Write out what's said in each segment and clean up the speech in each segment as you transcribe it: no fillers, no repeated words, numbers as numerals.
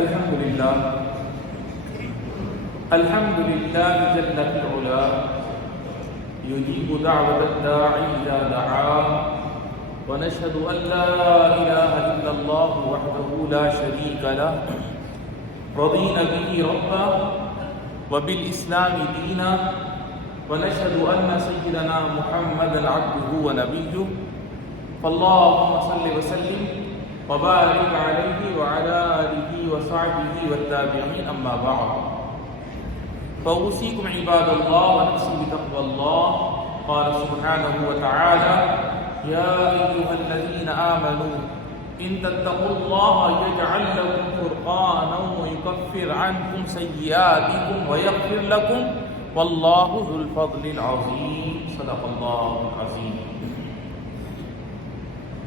الحمد لله الحمد لله جل في العلا يجيب دعوة الداعي إذا دعاه ونشهد أن لا إله إلا الله وحده لا شريك له رضينا به ربا وبالإسلام دينا ونشهد أن سيدنا محمدا عبده ونبيه فاللهم صل وسلم وبارك عليه وعلى آله وصحبه والتابعين أما بعد فأوصيكم عباد الله ونفسي بتقوى الله قال سبحانه وتعالى يا أيها الذين آمنوا إن تتقوا الله يجعل لكم فرقانا ويكفر عنكم سيئاتكم ويغفر لكم والله ذو الفضل العظيم صدق الله العظيم.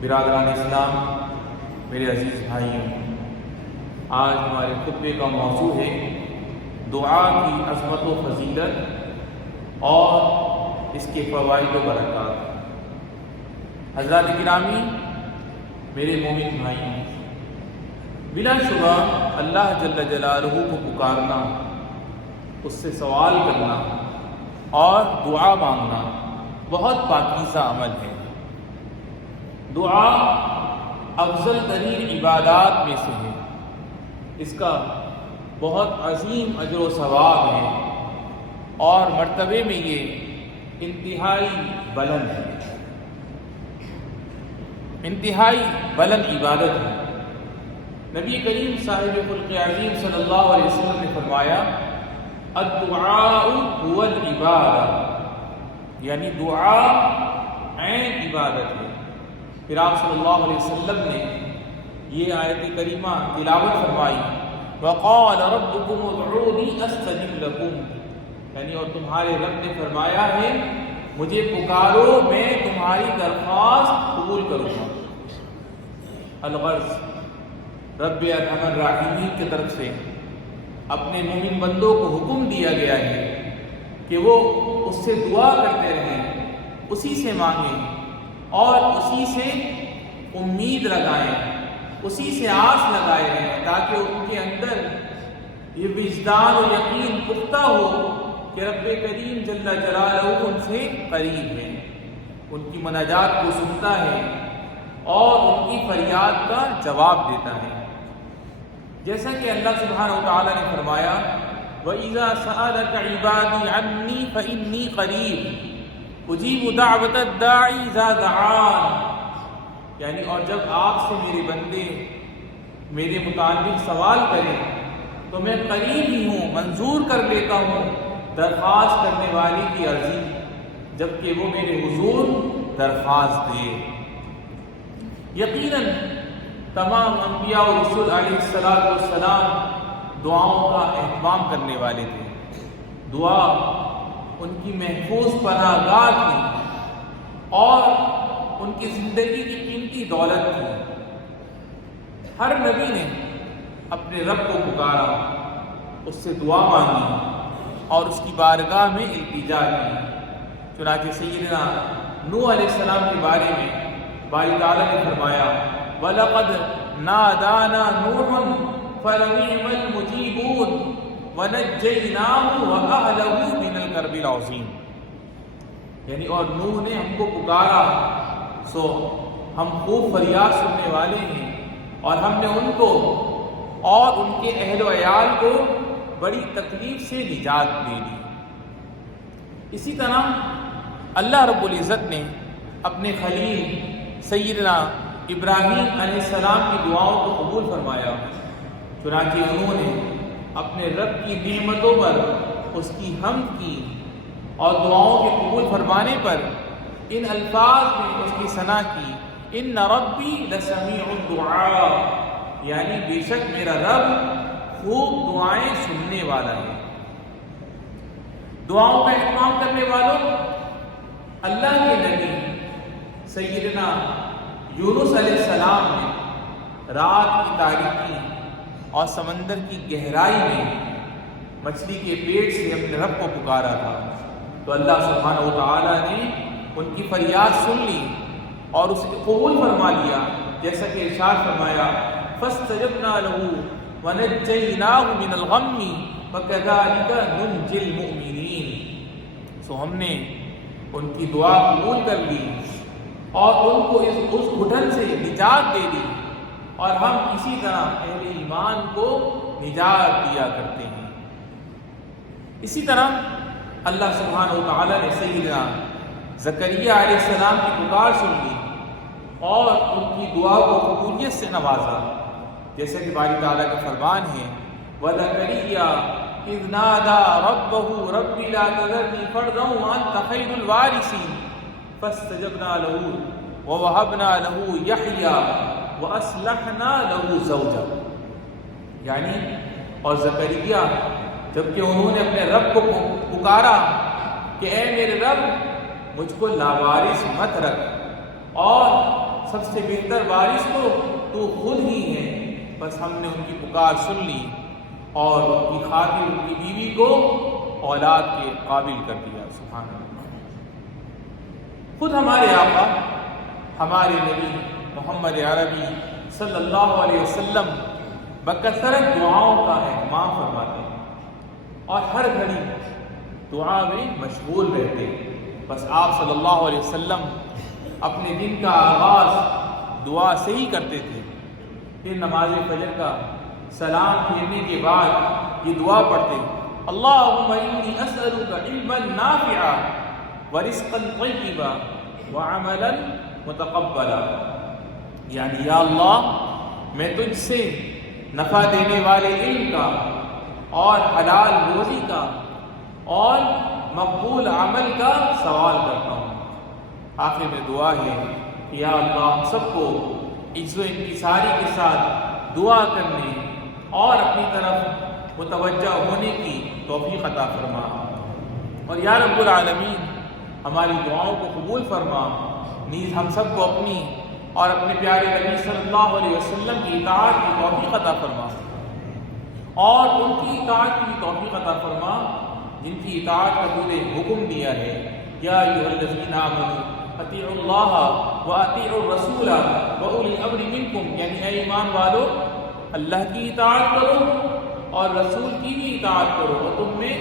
برادران اسلام، میرے عزیز بھائیوں، آج ہمارے خطبے کا موضوع ہے دعا کی عظمت و فضیلت اور اس کے فوائد و برکات۔ حضرات گرامی، میرے مومن بھائیوں، بلا شبہ اللہ جل جلالہ کو پکارنا، اس سے سوال کرنا اور دعا مانگنا بہت پاکیزہ عمل ہے۔ دعا افضل ترین عبادات میں سے ہے، اس کا بہت عظیم اجر و ثواب ہے اور مرتبے میں یہ انتہائی بلند ہے، انتہائی بلند عبادت ہے۔ نبی کریم صاحب خلق عظیم صلی اللہ علیہ وسلم نے فرمایا الدعاء هو العبادہ، یعنی دعا عین عبادت ہے۔ پھر آپ صلی اللہ علیہ وسلم نے یہ آیت کریمہ تلاوت فرمائی وَقَالَ رَبُّكُمُ ادْعُونِي أَسْتَجِبْ لَكُمْ، یعنی اور تمہارے رب نے فرمایا ہے مجھے پکارو میں تمہاری درخواست قبول کروں گا۔ الغرض، رب ارحم الراحمین کی طرف سے اپنے مومن بندوں کو حکم دیا گیا ہے کہ وہ اس سے دعا کرتے رہیں، اسی سے مانگیں اور اسی سے امید لگائیں، اسی سے آس لگائے رہیں، تاکہ ان کے اندر یہ وجدان و یقین پختہ ہو کہ رب کریم جل جلالہ ان سے قریب ہے، ان کی مناجات کو سنتا ہے اور ان کی فریاد کا جواب دیتا ہے۔ جیسا کہ اللہ سبحانہ وتعالی نے فرمایا وَإِذَا سَأَلَكَ عِبَادِي عَنِّي فَإِنِّي قَرِيبٌ اجیب دعوت الداعی اذا دعان، یعنی اور جب آپ سے میرے بندے میرے متعلق سوال کریں تو میں قریب ہی ہوں، منظور کر لیتا ہوں درخواست کرنے والے کی عرضی، جبکہ وہ میرے حضور درخواست دے۔ یقیناً تمام انبیاء و رسول علیہ السلام دعاؤں کا اہتمام کرنے والے تھے۔ دعا ان کی محفوظ پناہ گاہ تھی اور ان کی زندگی کی قیمتی دولت تھی۔ ہر نبی نے اپنے رب کو پکارا، اس سے دعا مانگی اور اس کی بارگاہ میں التجا کی۔ چنانچہ سیدنا نوح علیہ السلام کے بارے میں باری تعالیٰ نے فرمایا وَلَقَدْ نَادَانَا نُوحٌ فَلَنِعْمَ الْمُجِيبُونَ وَنَجَّيْنَاهُ وَأَهْلَهُ مِنَ الْكَرْبِ الْعَظِيمِ، یعنی اور نوح نے ہم کو پکارا سو ہم خوب فریاد سننے والے ہیں اور ہم نے ان کو اور ان کے اہل و عیال کو بڑی تکلیف سے نجات دے دی۔ اسی طرح اللہ رب العزت نے اپنے خلیل سیدنا ابراہیم علیہ السلام کی دعاؤں کو قبول فرمایا، چنانچہ انہوں نے اپنے رب کی نعمتوں پر اس کی حمد کی اور دعاؤں کے قبول فرمانے پر ان الفاظ میں اس کی ثنا کی ان ربی لسمیع الدعاء، یعنی بے شک میرا رب خوب دعائیں سننے والا ہے۔ دعاؤں کا اہتمام کرنے والوں، اللہ کے نبی سیدنا یونس علیہ السلام نے رات کی تاریکی اور سمندر کی گہرائی میں مچھلی کے پیٹ سے اپنے رب کو پکارا تھا، تو اللہ سبحانہ و تعالیٰ نے ان کی فریاد سن لی اور اسے قبول فرما لیا، جیسا کہ ارشاد فرمایا فاستجبنا له وَنَجَّيْنَاهُ مِنَ الْغَمِّ وَكَذَلِكَ نُنْجِي الْمُؤْمِنِينَ. سو ہم نے ان کی دعا قبول کر لی اور ان کو اس گھٹن سے نجات دے دی، اور ہم اسی طرح اہل ایمان کو نجات دیا کرتے ہیں. اسی طرح اللہ سبحانہ و تعالیٰ نے سیدنا زکریا علیہ السلام کی پکار سن لی اور ان کی دعا کو قبولیت سے نوازا، جیسے کہ باری تعالیٰ کا فرمان ہے وَزَكَرِيَّا إِذْ نَادَى رَبَّهُ رَبِّ لَا تَذَرْنِي فَرْدًا وَأَنْتَ خَيْرُ الْوَارِثِينَ فَاسْتَجَبْنَا لَهُ وَوَهَبْنَا لَهُ يَحْيَىٰ وَأَصْلَحْنَا لَهُ زَوْجَهُ. یعنی اور زکریا جبکہ انہوں نے اپنے رب کو پکارا کہ اے میرے رب مجھ کو لاوارث مت رکھ، اور سب سے بہتر وارث تو خود ہی ہے. بس ہم نے ان کی پکار سن لی اور ان کی خاطر ان کی بیوی کو اولاد کے قابل کر دیا. سبحان اللہ. خود ہمارے آقا ہمارے نبی محمد عربی صلی اللہ علیہ وسلم بکثرت دعاؤں کا اہتمام فرماتے ہیں اور ہر گھڑی دعا میں مشغول رہتے. بس آپ صلی اللہ علیہ وسلم اپنے دن کا آغاز دعا سے ہی کرتے تھے. پھر نماز فجر کا سلام پھیرنے کے بعد یہ دعا پڑھتے اللہم انی اسألک علما نافعا ورزقا طیبا وعملا متقبلا. یعنی یا اللہ میں تجھ سے نفع دینے والے علم کا اور حلال روزی کا اور مقبول عمل کا سوال کرتا ہوں. آخر میں دعا ہے کہ یا اللہ ہم سب کو عز و انکساری کے ساتھ دعا کرنے اور اپنی طرف متوجہ ہونے کی توفیق عطا فرما، اور یا رب العالمین ہماری دعاؤں کو قبول فرما. نیز ہم سب کو اپنی اور اپنے پیارے نبی صلی اللہ علیہ وسلم کی اطاعت کی توفیق عطا فرما، اور ان کی اطاعت کی توفیق عطا فرما جن کی اطاعت کا تو نے حکم دیا ہے یا ایھا الذین آمنوا اطیعوا اللہ واطیعوا الرسول واولی الامر منکم. یعنی اے ایمان والو اللہ کی اطاعت کرو اور رسول کی بھی اطاعت کرو، اور تم میں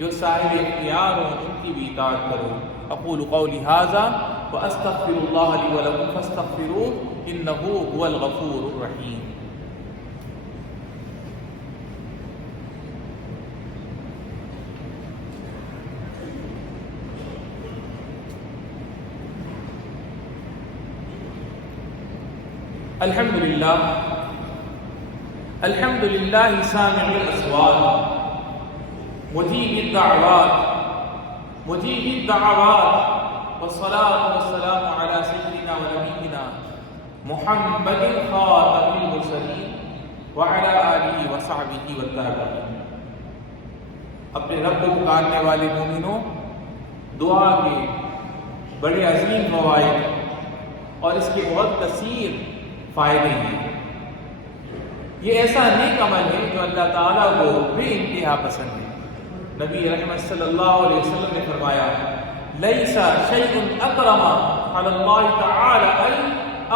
جو صاحب اختیار ہوں ان کی بھی اطاعت کرو. اقول قولی ھذا واستغفر اللہ لی ولکم فاستغفروہ انہ ھو الغفور الرحیم. الحمد للہ سامع الاصوات مجیب الدعوات والصلاة والسلام على سيدنا ونبينا محمد خاتم المرسلين وعلى آلہ وصحبہ والتابعین. اپنے رب کو پکارنے والے مومنوں، دعا کے بڑے عظیم فوائد اور اس کے بہت کثیر فائدے ہیں. یہ ایسا نیک عمل ہے جو اللہ تعالیٰ کو بے انتہا پسند ہے. نبی رحمت صلی اللہ علیہ وسلم نے فرمایا لیس شیء اکرم علی اللہ تعالی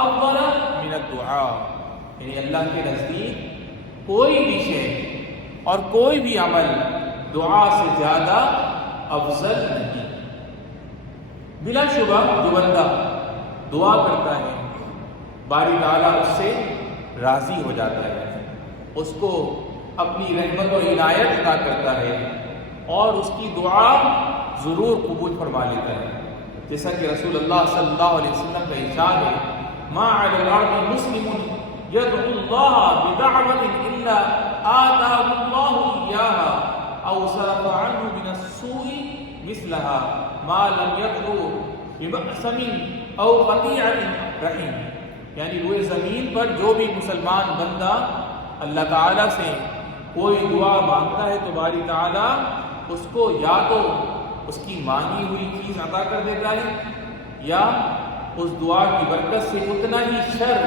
افضل من الدعاء. یعنی اللہ کے نزدیک کوئی بھی شے اور کوئی بھی عمل دعا سے زیادہ افضل نہیں. بلا شبہ جو بندہ دعا کرتا ہے باری تعالیٰ اس سے راضی ہو جاتا ہے، اس کو اپنی رحمت و عنایت عطا کرتا ہے اور اس کی دعا ضرور قبول فرما لیتا ہے. جیسا کہ رسول اللہ صلی اللہ علیہ وسلم کا ارشاد ہے ما علی الارض مسلم یدعو اللہ بدعوۃ الا آتاہ اللہ ایاہا او صرف عنہ من السوء مثلها ما لم يدعو بمقسم او قطیعۃ رحم. یعنی روئے زمین پر جو بھی مسلمان بندہ اللہ تعالیٰ سے کوئی دعا مانگتا ہے تو باری تعالیٰ اس کو یا تو اس کی مانگی ہوئی چیز عطا کر دیتا ہے یا اس دعا کی برکت سے اتنا ہی شر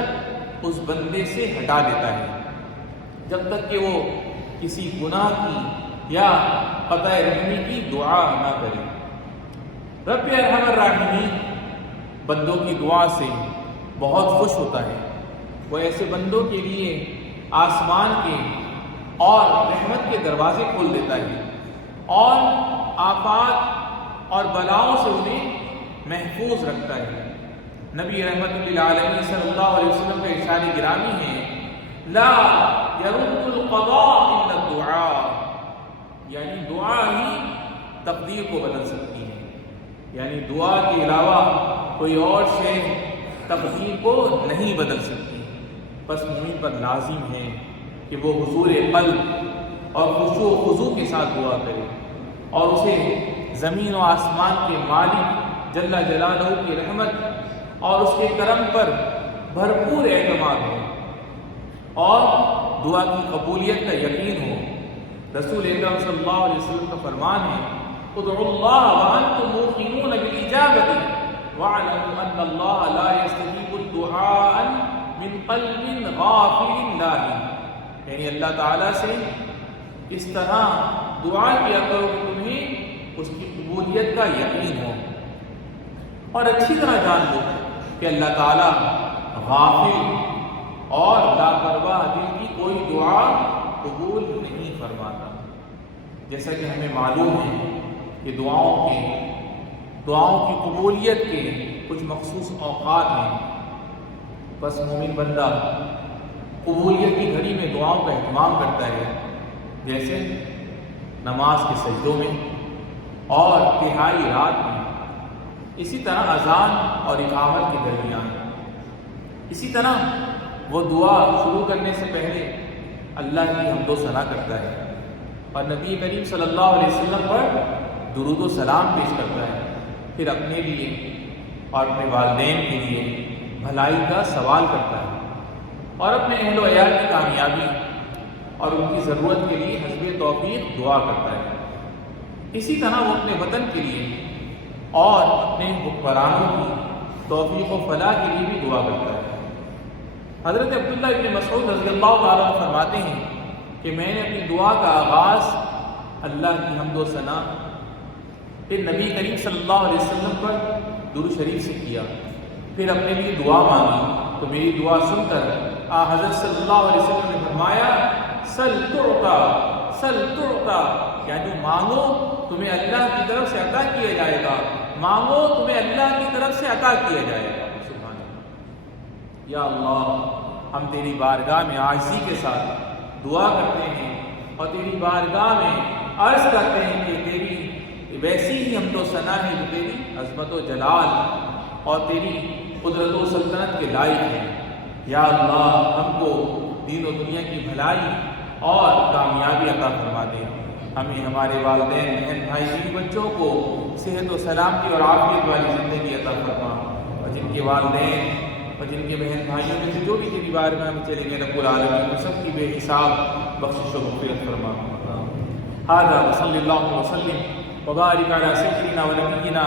اس بندے سے ہٹا دیتا ہے جب تک کہ وہ کسی گناہ کی یا قطع رحمی کی دعا نہ کرے. رب ارحم الراحمین بندوں کی دعا سے بہت خوش ہوتا ہے. وہ ایسے بندوں کے لیے آسمان کے اور رحمت کے دروازے کھول دیتا ہے اور آفات اور بلاؤں سے انہیں محفوظ رکھتا ہے۔ نبی رحمت للعالمین صلی اللہ علیہ وسلم کا ارشاد گرامی ہے، لا يرد القضاء الا الدعاء، یعنی دعا ہی تقدیر کو بدل سکتی ہے، یعنی دعا کے علاوہ کوئی اور شے تقدیر کو نہیں بدل سکتی۔ بس مومن پر لازم ہے کہ وہ حضور قلب اور خشوع و خضوع کے ساتھ دعا کرے اور اسے زمین و آسمان کے مالک جل جلالہ کی رحمت اور اس کے کرم پر بھرپور اعتماد ہو اور دعا کی قبولیت کا یقین ہو۔ رسول اکرم صلی اللہ علیہ وسلم کا فرمان ہے، ادعوا اللہ وانتم موقنون بالاجابۃ واعلموا ان اللہ لا يستجیب الدعاء من قلب غافل لاہ، یعنی اللہ تعالیٰ سے اس طرح دعا کیا کرو کہ تمہیں اس کی قبولیت کا یقین ہو، اور اچھی طرح جان لو کہ اللہ تعالیٰ غافل اور لاپرواہ دل کی کوئی دعا قبول نہیں فرماتا۔ جیسا کہ ہمیں معلوم ہے کہ دعاؤں کی قبولیت کے کچھ مخصوص اوقات ہیں، بس مومن بندہ قبولیت کی گھڑی میں دعاؤں کا اہتمام کرتا ہے، جیسے نماز کے سجدوں میں اور تہائی رات میں، اسی طرح اذان اور اقامت کے درمیان، اسی طرح وہ دعا شروع کرنے سے پہلے اللہ کی حمد و ثنا کرتا ہے اور نبی کریم صلی اللہ علیہ وسلم پر درود و سلام پیش کرتا ہے، پھر اپنے لیے اور اپنے والدین کے لیے بھلائی کا سوال کرتا ہے اور اپنے اہل و عیال کی کامیابی اور ان کی ضرورت کے لیے حسب توفیق دعا کرتا ہے۔ اسی طرح وہ اپنے وطن کے لیے اور اپنے حکمرانوں کی توفیق و فلاح کے لیے بھی دعا کرتا ہے۔ حضرت عبداللہ ابن مسعود رضی اللہ تعالیٰ عنہ فرماتے ہیں کہ میں نے اپنی دعا کا آغاز اللہ کی حمد و ثنا، پھر نبی کریم صلی اللہ علیہ وسلم پر درود شریف سے کیا، پھر اپنے لیے دعا مانگی تو میری دعا سن کر حضرت صلی اللہ علیہ وسلم نے فرمایا، سل تعطا سل تعطا، یعنی مانگو تمہیں اللہ کی طرف سے عطا کیا جائے گا، مانگو تمہیں اللہ کی طرف سے عطا کیا جائے گا۔ سبحان اللہ۔ یا اللہ، ہم تیری بارگاہ میں عاجزی کے ساتھ دعا کرتے ہیں اور تیری بارگاہ میں عرض کرتے ہیں کہ تیری ویسی ہی حمد و ثنا ہے جو تیری عظمت و جلال اور تیری قدرت و سلطنت کے لائق ہے۔ یا اللہ، ہم کو دین و دنیا کی بھلائی اور کامیابی عطا فرما دے، ہمیں ہمارے والدین، بہن بھائی، بیوی بچوں کو صحت و سلامتی اور عافیت والی زندگی عطا فرما، اور جن کے والدین اور جن کے بہن بھائیوں میں سے جو بھی تیری بارگاہ میں چلے گئے رب العالمین، سب کی بے حساب بخشش و مغفرت فرما۔ ھذا وصلی اللہ وسلم وبارک علی سیدنا و نبینا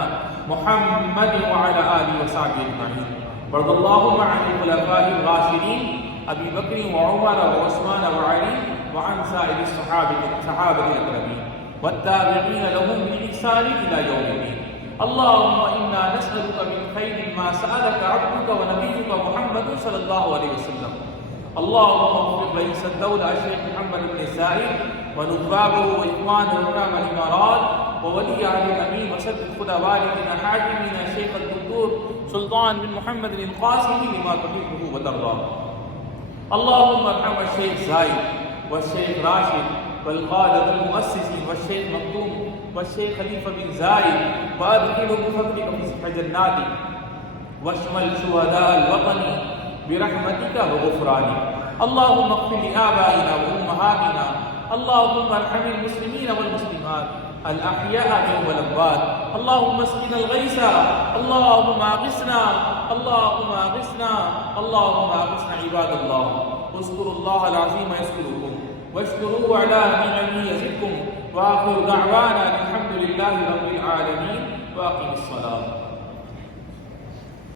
محمد وعلی آلہ وصحبہ اجمعین۔ وارض اللہم عن الخلفاء الراشدین ابی بکر وعمر وعثمان وعلی وعن سائر الصحابة الأكرمين والتابعين لهم بإحسان إلى يوم الدين۔ اللهم إنا نسألك من خير ما سألك عبدك ونبيك محمد صلى الله عليه وسلم۔ اللهم اغفر رئيس الدولة الشيخ محمد بن زايد ونوابه وإخوانه حكام الإمارات وولي عهد الأمين وسد خدا والدنا حاكمنا الشيخ الدكتور سلطان بن محمد القاسمي لما تحبه وترضاه۔ اللهم ارحم الشيخ زايد والشيخ راشد والقادة المؤسسين والشيخ مكتوم والشيخ خليفة بن زايد وأدخله بفضلك في سبح جناتك، واشمل شهداء الوطن برحمتك وغفرانك۔ اللهم اغفر لآبائنا وأمهاتنا، اللهم ارحم المسلمين والمسلمات الأحياء منهم والأموات، اللهم اسقنا الغيث، اللهم أغثنا، اللهم أغثنا، اللهم أغثنا عباد الله۔ اذكروا الله العظيم يذكركم واشكروه على نعمه يزدكم، وآخر دعوانا الحمد لله رب العالمين، وأقم الصلاة۔